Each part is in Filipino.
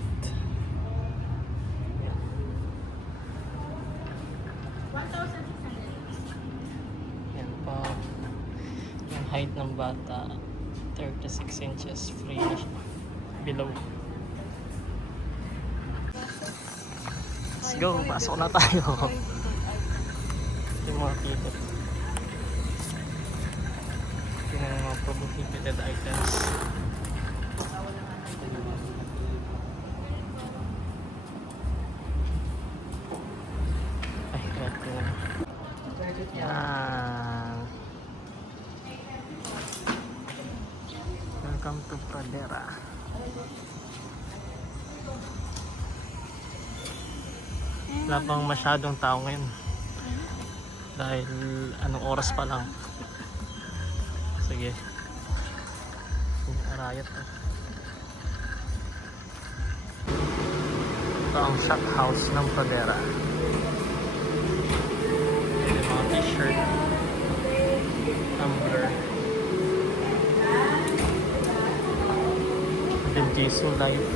arcade. Yan. 1,600. Yan pa. Yung height ng bata, 36 inches. Free na siya. Below. Let's go. Pasok na tayo. Yung mga ticket. Yung mga prohibited items. Ay, ito na. Yan. Welcome to Pradera. Wala pang masyadong tao ngayon. Dahil anong oras pa lang. Sige. Arayat to. Ito ang shop house ng Pradera. Yung mga t-shirt, tumbler, the Jesu Life,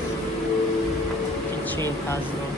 keychain Hasbro.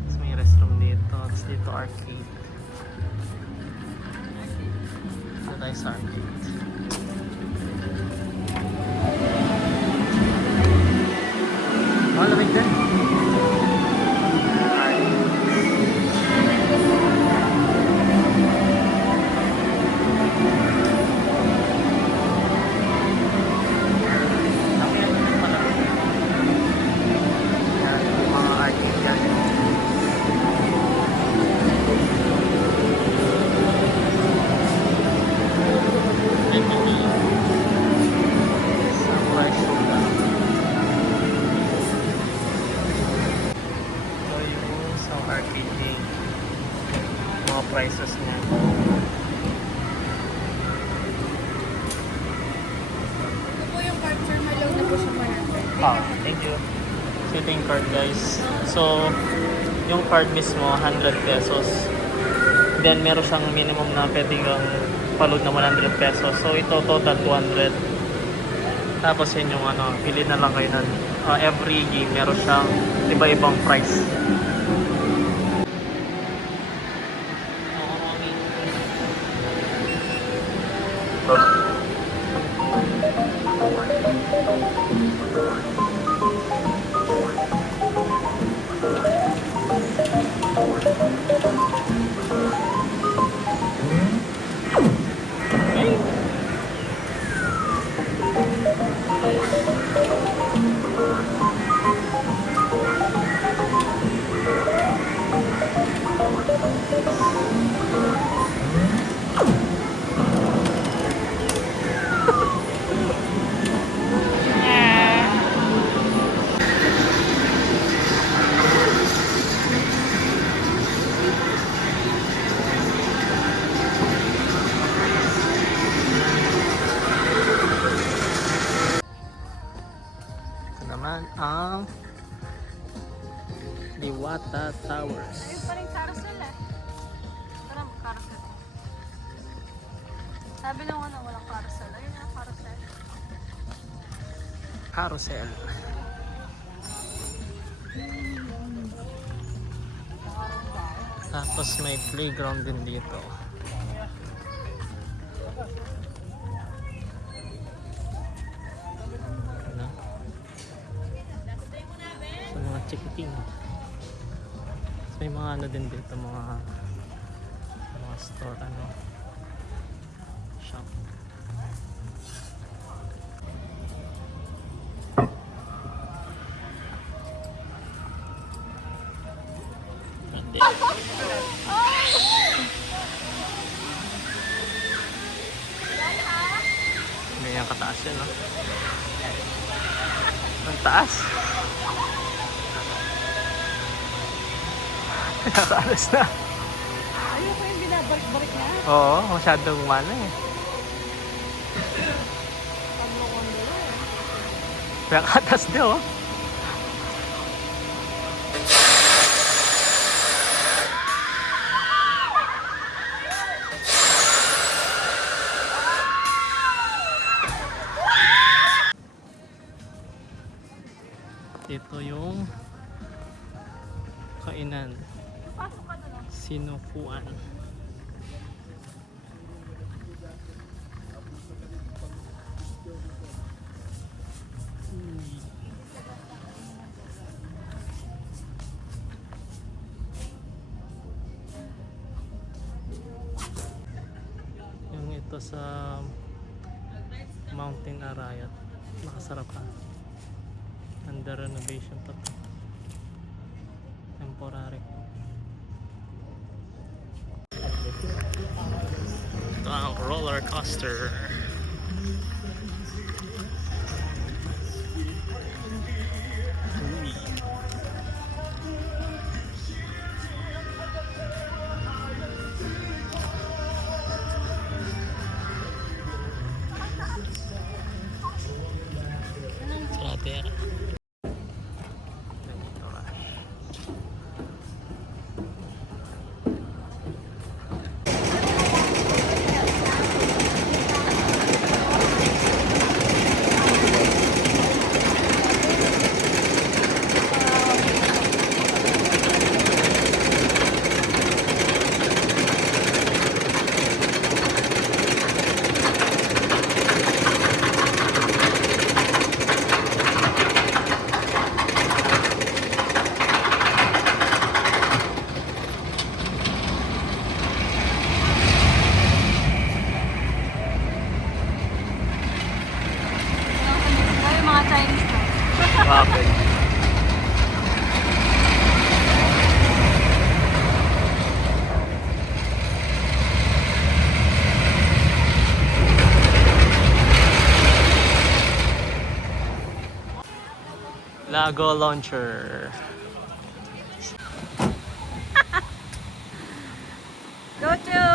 Tapos may restroom dito. Tapos dito arcade. Dito tayo sa arcade. Malamig din. Prices niya. Ito po yung card, sir. Malaw na po siya 100. Thank you. So ito yung card, guys. So, yung card mismo, 100 pesos. Then, meron siyang minimum na pwedeng pa-load na 100 pesos. So, ito total 200. Tapos yun yung pili na lang kayo na every game meron siyang iba-ibang price. Naman ang Diwata Towers. Ayun pa rin carousel eh. Tara, carousel. Sabi lang walang carousel. Ayun ang carousel. Carousel. Tapos may playground din dito. chikiting. So, may mga ano din dito, mga store, ano, shop. Ganyan kataas yan, no? Ang taas. Nakaalas na. Ayoko yung binabalik-balik na. Oo, masyadong mana eh. Pag-mukondo eh. Kaya katas din, oh. Ito yung kainan. Sinukuan. Yung ito sa Mountain Arayat. Nakasarap pa. Under renovation pa to. Temporary. Ito ang roller coaster. Pradera. Yung mga Chinese na. Bakit? Lago launcher. Go to!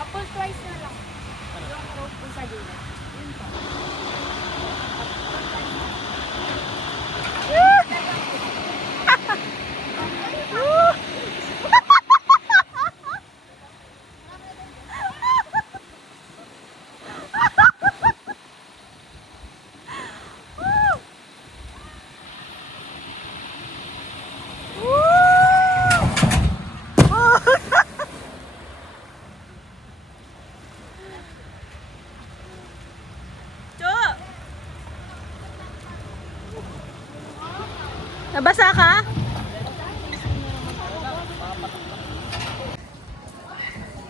Couple twice na lang. Yung rope ko sa dulo. Yun pa. Nabasa ka?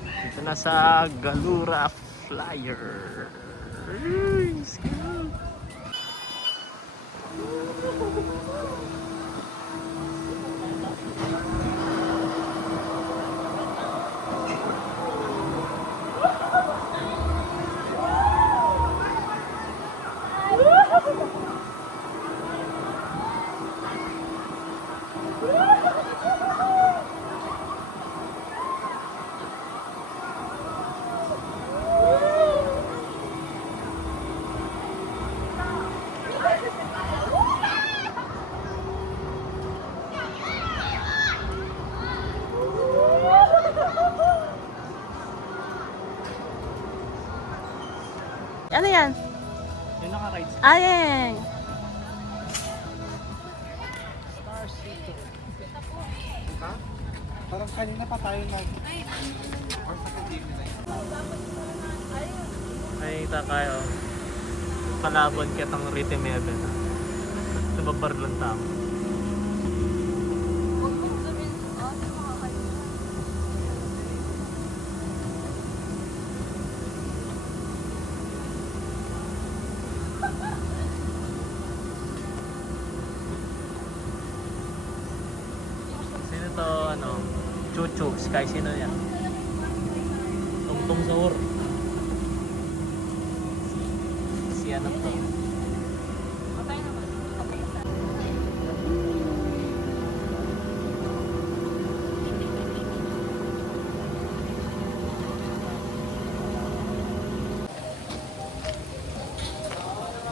Dito na sa Galura Flyer. Let's go. Ano yan? Yung naka-rides. Ayeng! Star City. Ha? Parang kanina pa tayo nag... Ay, takayo. Kalabon kitang rhythm heaven. Nababar lang tama. Sino to, ano? Chuchu, Sky, sino yan? Tungtong Sahur. Si ano to?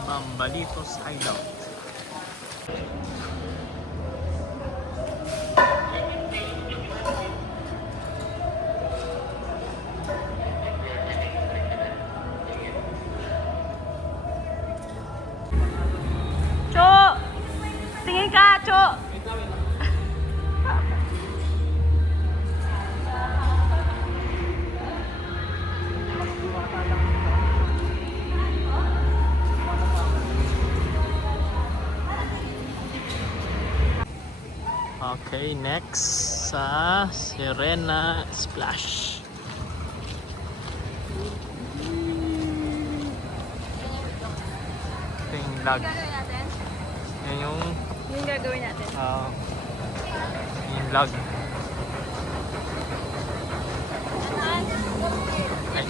Mambalitos Hideout. Cho! Tingin ka, Cho! Okay, next sa Sirena Splash. Ito yung vlog. Gagawin natin? Yan yung, Yung gagawin natin. yung vlog. Ay.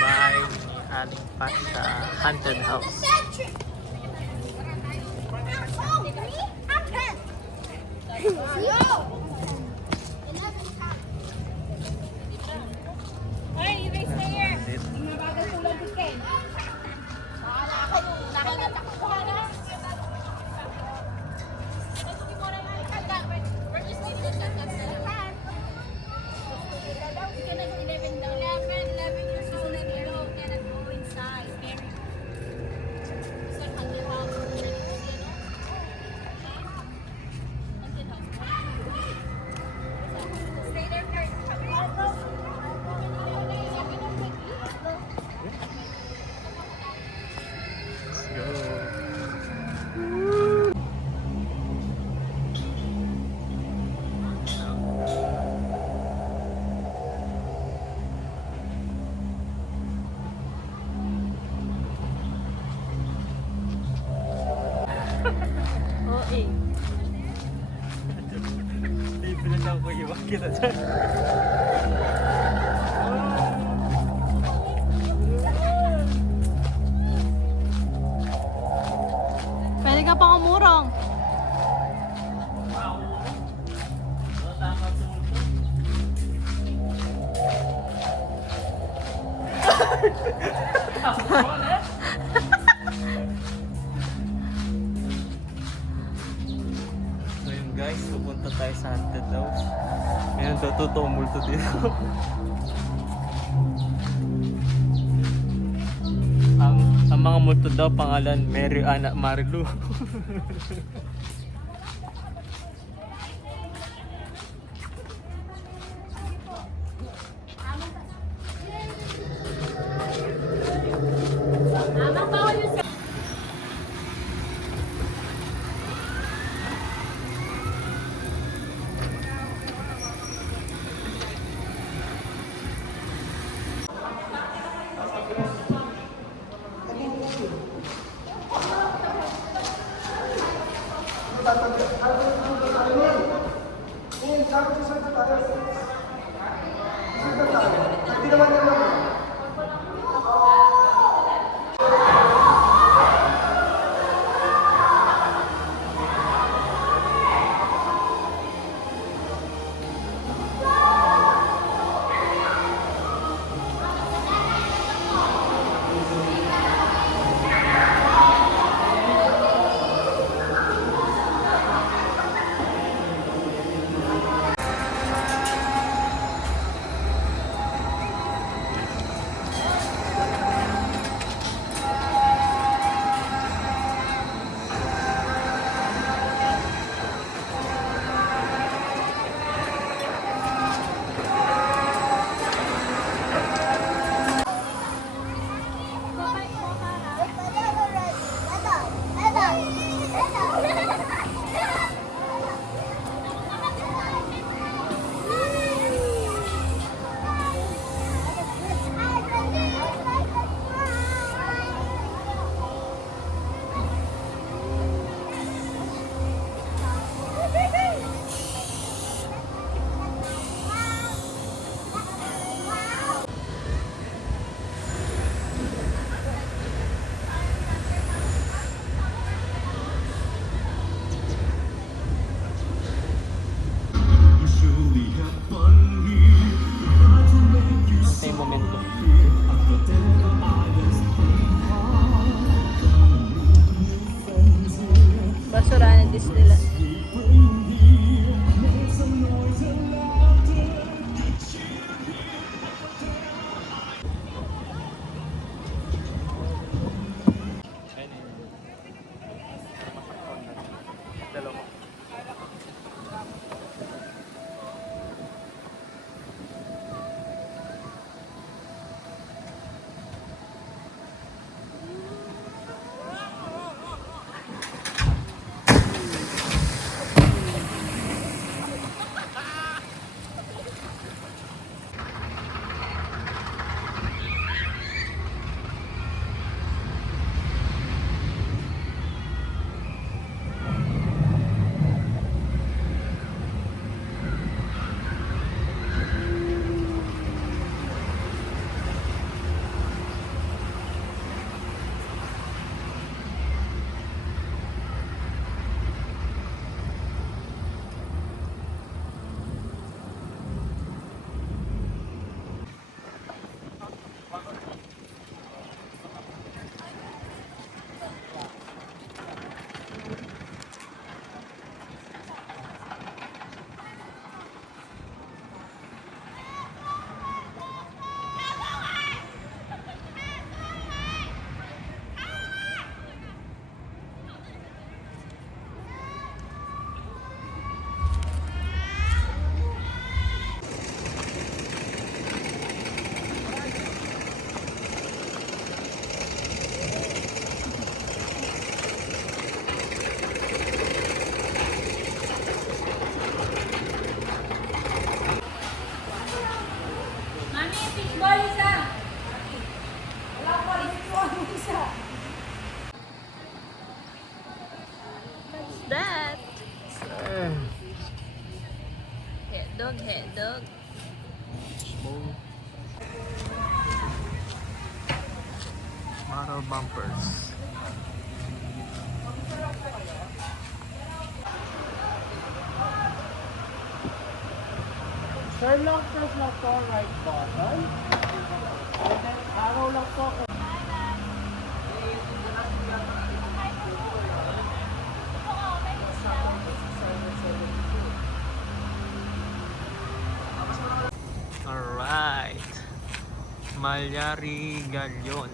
Bye, aling pa sa haunted house. Hey, you guys stay here. This Mabagal tulad ni Ken. Bahala kayo. Nakakatakbuhan na. We're just leaving the shotguns na lang. You cannot 11 daw. 11 years old and below cannot go inside. Scary. It's like haunted house. Haunted house. Stay there, Kurt. Let's go. Oo eh. Hindi pinatawag ko iwan kita dyan. Pwede ka pang umurong. So yun guys, pupunta tayo sa haunted house. Ngayon totoong multo dito. ang mga multo daw pangalan Mary Ana Marilu. Hindi naman yan lang. Hedog. Small. Model bumpers. Sir, long press lang po, right button. And then, arrow lang po. Alright. Malyari Galyon.